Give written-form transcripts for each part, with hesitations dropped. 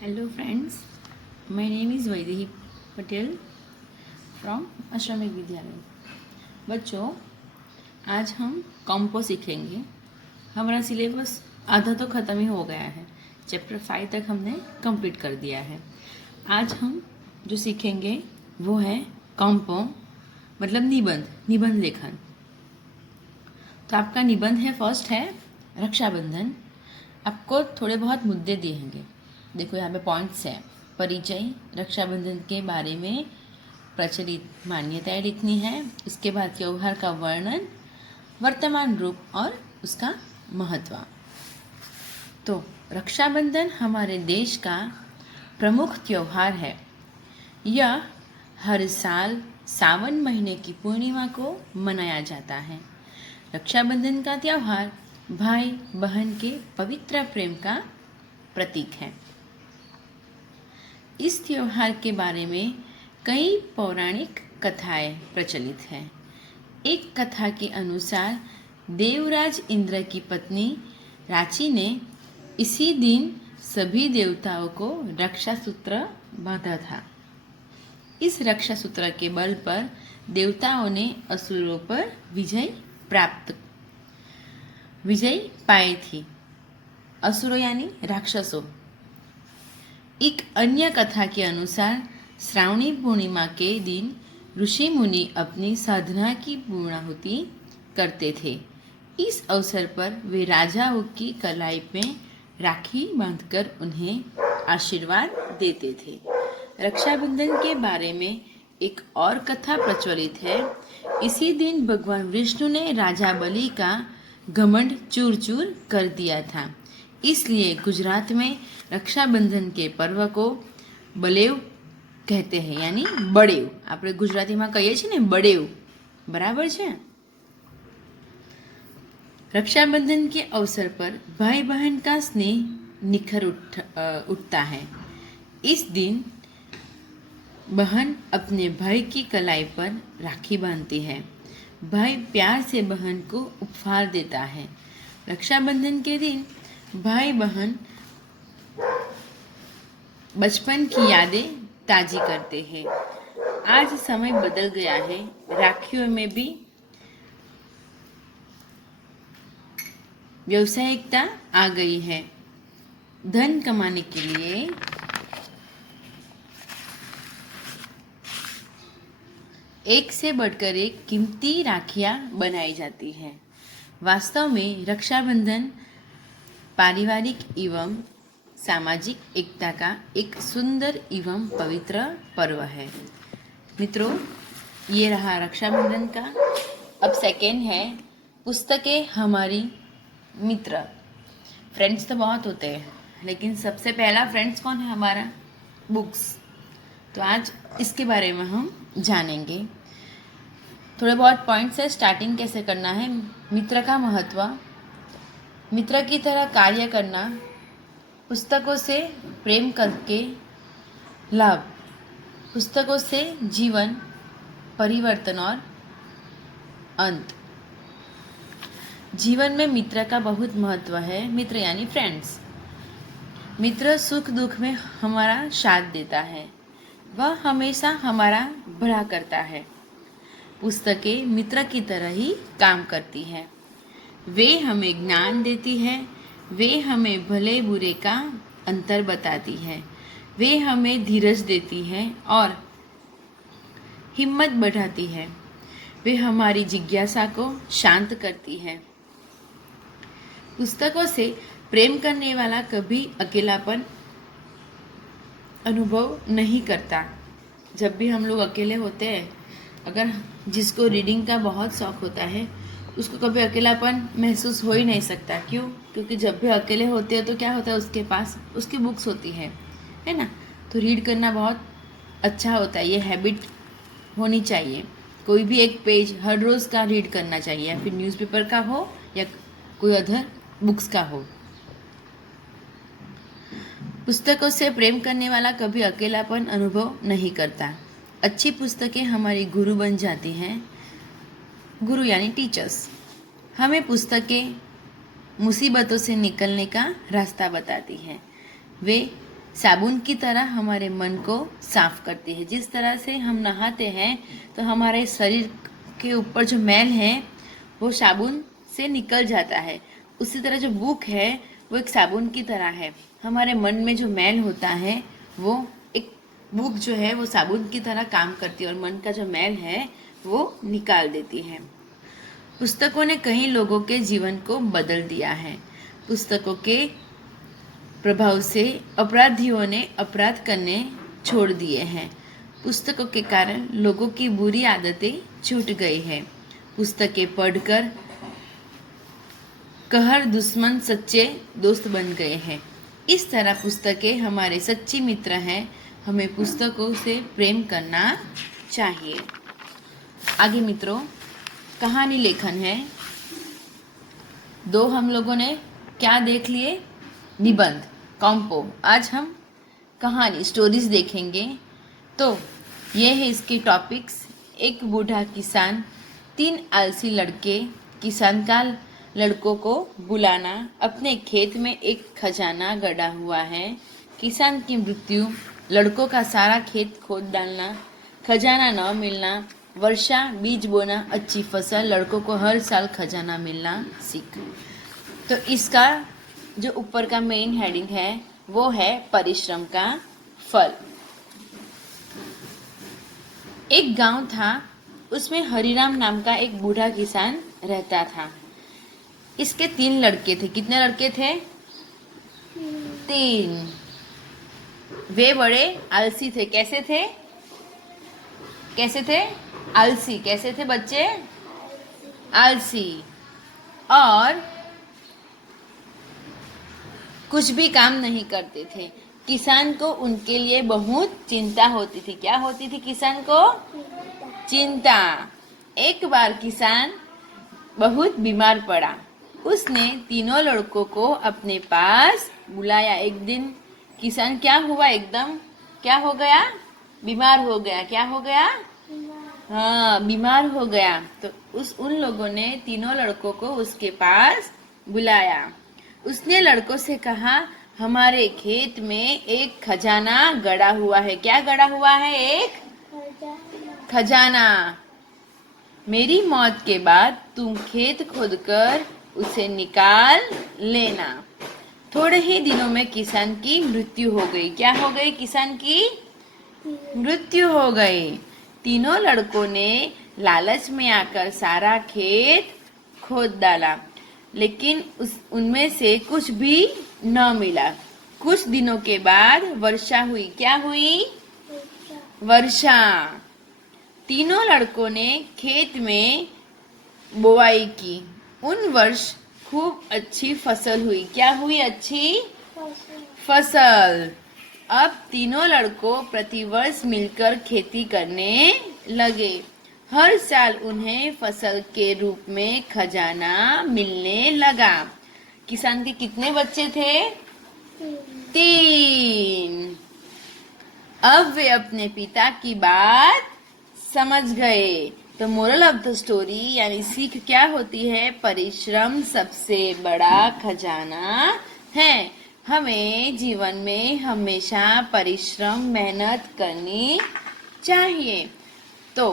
Hello friends, my name is Vaidehi Patel from Ashramik Vidyalaya. बच्चों, आज हम कॉम्पो सीखेंगे। हमारा सिलेबस आधा तो ख़त्म ही हो गया है। चैप्टर 5 तक हमने कंप्लीट कर दिया है। आज हम जो सीखेंगे वो है कॉम्पो, मतलब निबंध लेखन। तो आपका निबंध है, फर्स्ट है रक्षाबंधन। आपको थोड़े बहुत मुद्दे दिएंगे। देखो यहाँ पे पॉइंट्स है। परिचय, रक्षाबंधन के बारे में प्रचलित मान्यताएं लिखनी है। उसके बाद त्योहार का वर्णन, वर्तमान रूप और उसका महत्व। तो रक्षाबंधन हमारे देश का प्रमुख त्योहार है। यह हर साल सावन महीने की पूर्णिमा को मनाया जाता है। रक्षाबंधन का त्योहार भाई बहन के पवित्र प्रेम का प्रतीक है। इस त्योहार के बारे में कई पौराणिक कथाएं प्रचलित हैं। एक कथा के अनुसार देवराज इंद्र की पत्नी राची ने इसी दिन सभी देवताओं को रक्षा सूत्र बांधा था। इस रक्षा सूत्र के बल पर देवताओं ने असुरों पर विजय पाई थी। असुरों यानी राक्षसों। एक अन्य कथा के अनुसार श्रावणी पूर्णिमा के दिन ऋषि मुनि अपनी साधना की पूर्णाहुति करते थे। इस अवसर पर वे राजाओं की कलाई में राखी बांधकर उन्हें आशीर्वाद देते थे। रक्षाबंधन के बारे में एक और कथा प्रचलित है। इसी दिन भगवान विष्णु ने राजा बलि का घमंड चूर चूर कर दिया था। इसलिए गुजरात में रक्षाबंधन के पर्व को बलेव कहते हैं, यानी बड़ेव। આપણે ગુજરાતીમાં કહીએ છીએ ને બડેવ, બરાબર છે। रक्षाबंधन के अवसर पर भाई बहन का स्नेह निखर उठता है। इस दिन बहन अपने भाई की कलाई पर राखी बांधती है। भाई प्यार से बहन को उपहार देता है। रक्षाबंधन के दिन भाई बहन बचपन की यादें ताजी करते हैं। आज समय बदल गया है। राखियों में भी व्यावसायिकता आ गई है। धन कमाने के लिए एक से बढ़कर एक कीमती राखियां बनाई जाती हैं। वास्तव में रक्षाबंधन पारिवारिक एवं सामाजिक एकता का एक सुंदर एवं पवित्र पर्व है। मित्रों, ये रहा रक्षाबंधन का। अब सेकेंड है पुस्तकें हमारी मित्र। फ्रेंड्स तो बहुत होते हैं, लेकिन सबसे पहला फ्रेंड्स कौन है हमारा? बुक्स। तो आज इसके बारे में हम जानेंगे। थोड़े बहुत पॉइंट्स है। स्टार्टिंग कैसे करना है, मित्र का महत्व, मित्र की तरह कार्य करना, पुस्तकों से प्रेम करके लाभ, पुस्तकों से जीवन परिवर्तन और अंत। जीवन में मित्र का बहुत महत्व है। मित्र यानी फ्रेंड्स। मित्र सुख दुख में हमारा साथ देता है। वह हमेशा हमारा भला करता है। पुस्तकें मित्र की तरह ही काम करती हैं। वे हमें ज्ञान देती है। वे हमें भले बुरे का अंतर बताती है। वे हमें धीरज देती है और हिम्मत बढ़ाती है। वे हमारी जिज्ञासा को शांत करती है। पुस्तकों से प्रेम करने वाला कभी अकेलापन अनुभव नहीं करता। जब भी हम लोग अकेले होते हैं, अगर जिसको रीडिंग का बहुत शौक होता है, उसको कभी अकेलापन महसूस हो ही नहीं सकता। क्यों? क्योंकि जब भी अकेले होते हो तो क्या होता है, उसके पास उसकी बुक्स होती है ना। तो रीड करना बहुत अच्छा होता है। ये हैबिट होनी चाहिए। कोई भी एक पेज हर रोज़ का रीड करना चाहिए, या फिर न्यूज़पेपर का हो या कोई अदर बुक्स का हो। पुस्तकों से प्रेम करने वाला कभी अकेलापन अनुभव नहीं करता। अच्छी पुस्तकें हमारी गुरु बन जाती हैं। गुरु यानी टीचर्स। हमें पुस्तकें मुसीबतों से निकलने का रास्ता बताती हैं। वे साबुन की तरह हमारे मन को साफ करती है। जिस तरह से हम नहाते हैं तो हमारे शरीर के ऊपर जो मैल है वो साबुन से निकल जाता है, उसी तरह जो बुक है वो एक साबुन की तरह है। हमारे मन में जो मैल होता है वो एक बुक जो है वो साबुन की तरह काम करती है और मन का जो मैल है वो निकाल देती है। पुस्तकों ने कई लोगों के जीवन को बदल दिया है। पुस्तकों के प्रभाव से अपराधियों ने अपराध करने छोड़ दिए हैं। पुस्तकों के कारण लोगों की बुरी आदतें छूट गई है। पुस्तकें पढ़कर कहर दुश्मन सच्चे दोस्त बन गए हैं। इस तरह पुस्तकें हमारे सच्ची मित्र हैं। हमें पुस्तकों से प्रेम करना चाहिए। आगे मित्रों, कहानी लेखन है। दो हम लोगों ने क्या देख लिए? निबंध, कॉम्पो। आज हम कहानी, स्टोरीज देखेंगे। तो ये है इसके टॉपिक्स। एक बूढ़ा किसान, 3 आलसी लड़के। किसान का लड़कों को बुलाना। अपने खेत में एक खजाना गड़ा हुआ है। किसान की मृत्यु। लड़कों का सारा खेत खोद डालना। खजाना न मिलना। वर्षा, बीज बोना, अच्छी फसल। लड़कों को हर साल खजाना मिलना सीख। तो इसका जो ऊपर का मेन हेडिंग है वो है परिश्रम का फल। एक गांव था, उसमें हरिराम नाम का एक बूढ़ा किसान रहता था। इसके 3 लड़के थे। कितने लड़के थे? 3। वे बड़े आलसी थे। कैसे थे? कैसे थे? आलसी। कैसे थे बच्चे? आलसी। और कुछ भी काम नहीं करते थे। किसान को उनके लिए बहुत चिंता होती थी। क्या होती थी किसान को? चिंता। एक बार किसान बहुत बीमार पड़ा। उसने तीनों लड़कों को अपने पास बुलाया। एक दिन किसान क्या हुआ? एकदम क्या हो गया? बीमार हो गया। क्या हो गया? हाँ, बीमार हो गया। तो उन लोगों ने तीनों लड़कों को उसके पास बुलाया। उसने लड़कों से कहा, हमारे खेत में एक खजाना गड़ा हुआ है। क्या गड़ा हुआ है? एक खजाना। मेरी मौत के बाद तुम खेत खोदकर उसे निकाल लेना। थोड़े ही दिनों में किसान की मृत्यु हो गई। क्या हो गई? किसान की मृत्यु हो गई। तीनों लड़कों ने लालच में आकर सारा खेत खोद डाला, लेकिन उनमें से कुछ भी न मिला। कुछ दिनों के बाद वर्षा हुई। क्या हुई? वर्षा। तीनों लड़कों ने खेत में बुआई की। उन वर्ष खूब अच्छी फसल हुई। क्या हुई? अच्छी फसल। अब तीनों लड़कों प्रतिवर्ष मिलकर खेती करने लगे। हर साल उन्हें फसल के रूप में खजाना मिलने लगा। किसान के कितने बच्चे थे? 3। अब वे अपने पिता की बात समझ गए। तो मोरल ऑफ द स्टोरी यानी सीख क्या होती है? परिश्रम सबसे बड़ा खजाना है। हमें जीवन में हमेशा परिश्रम, मेहनत करनी चाहिए। तो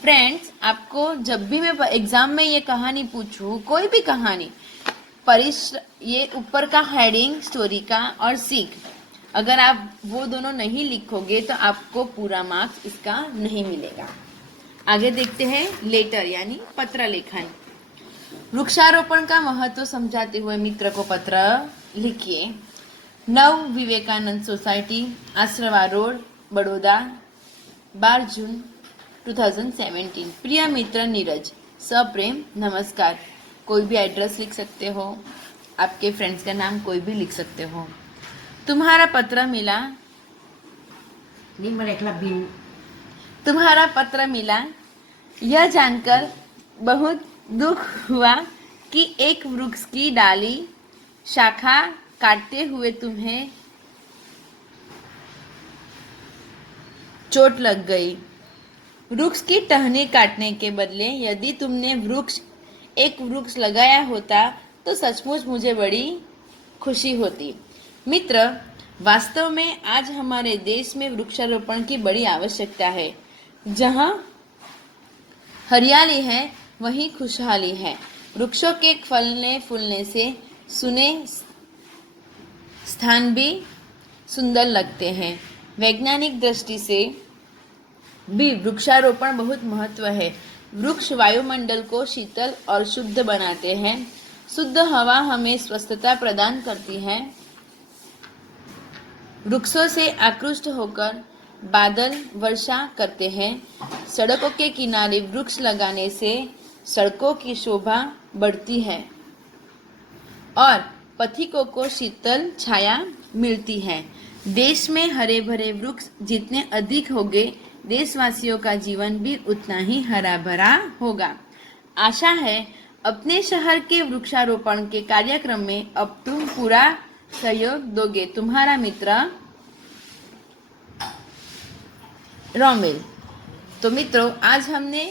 फ्रेंड्स, आपको जब भी मैं एग्जाम में ये कहानी पूछूं, कोई भी कहानी, ये ऊपर का हेडिंग स्टोरी का और सीख, अगर आप वो दोनों नहीं लिखोगे तो आपको पूरा मार्क्स इसका नहीं मिलेगा। आगे देखते हैं लेटर यानी पत्र लेखन। वृक्षारोपण का महत्व समझाते हुए मित्र को पत्र लिखिए। नव विवेकानंद सोसाइटी, आश्रवा रोड, बड़ौदा, 12 जून 2017। प्रिय मित्र नीरज, सप्रेम नमस्कार। कोई भी एड्रेस लिख सकते हो, आपके फ्रेंड्स का नाम कोई भी लिख सकते हो। तुम्हारा पत्र मिला। तुम्हारा पत्र मिला, यह जानकर बहुत दुख हुआ कि एक वृक्ष की डाली शाखा काटते हुए तुम्हें चोट लग गई। वृक्ष की टहनी काटने के बदले यदि तुमने एक वृक्ष लगाया होता तो सचमुच मुझे बड़ी खुशी होती। मित्र, वास्तव में आज हमारे देश में वृक्षारोपण की बड़ी आवश्यकता है। जहाँ हरियाली है वहीं खुशहाली है। वृक्षों के फलने फूलने से सुने स्थान भी सुंदर लगते हैं। वैज्ञानिक दृष्टि से भी वृक्षारोपण बहुत महत्व है। वृक्ष वायुमंडल को शीतल और शुद्ध बनाते हैं। शुद्ध हवा हमें स्वस्थता प्रदान करती है। वृक्षों से आकृष्ट होकर बादल वर्षा करते हैं। सड़कों के किनारे वृक्ष लगाने से सड़कों की शोभा बढ़ती है और पथिकों को शीतल छाया मिलती है। देश में हरे भरे वृक्ष जितने अधिक होंगे, देशवासियों का जीवन भी उतना ही हरा भरा होगा। आशा है अपने शहर के वृक्षारोपण के कार्यक्रम में अब तुम पूरा सहयोग दोगे। तुम्हारा मित्र रोमेल। तो मित्रों, आज हमने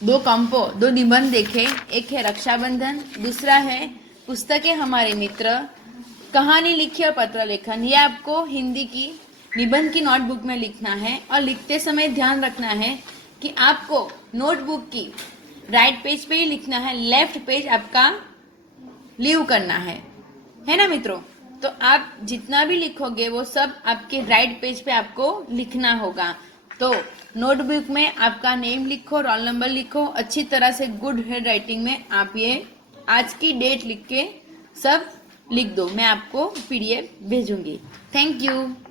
दो निबंध देखे। एक है रक्षाबंधन, दूसरा है पुस्तकें हमारे मित्र, कहानी लिखी और पत्र लेखन। ये आपको हिंदी की निबंध की नोटबुक में लिखना है और लिखते समय ध्यान रखना है कि आपको नोटबुक की राइट पेज पे ही लिखना है, लेफ्ट पेज आपका लीव करना है ना मित्रों। तो आप जितना भी लिखोगे वो सब आपके राइट पेज पे आपको लिखना होगा। तो नोटबुक में आपका नेम लिखो, रोल नंबर लिखो, अच्छी तरह से गुड हैंड राइटिंग में आप ये आज की डेट लिख के सब लिख दो। मैं आपको PDF भेजूंगी। Thank you.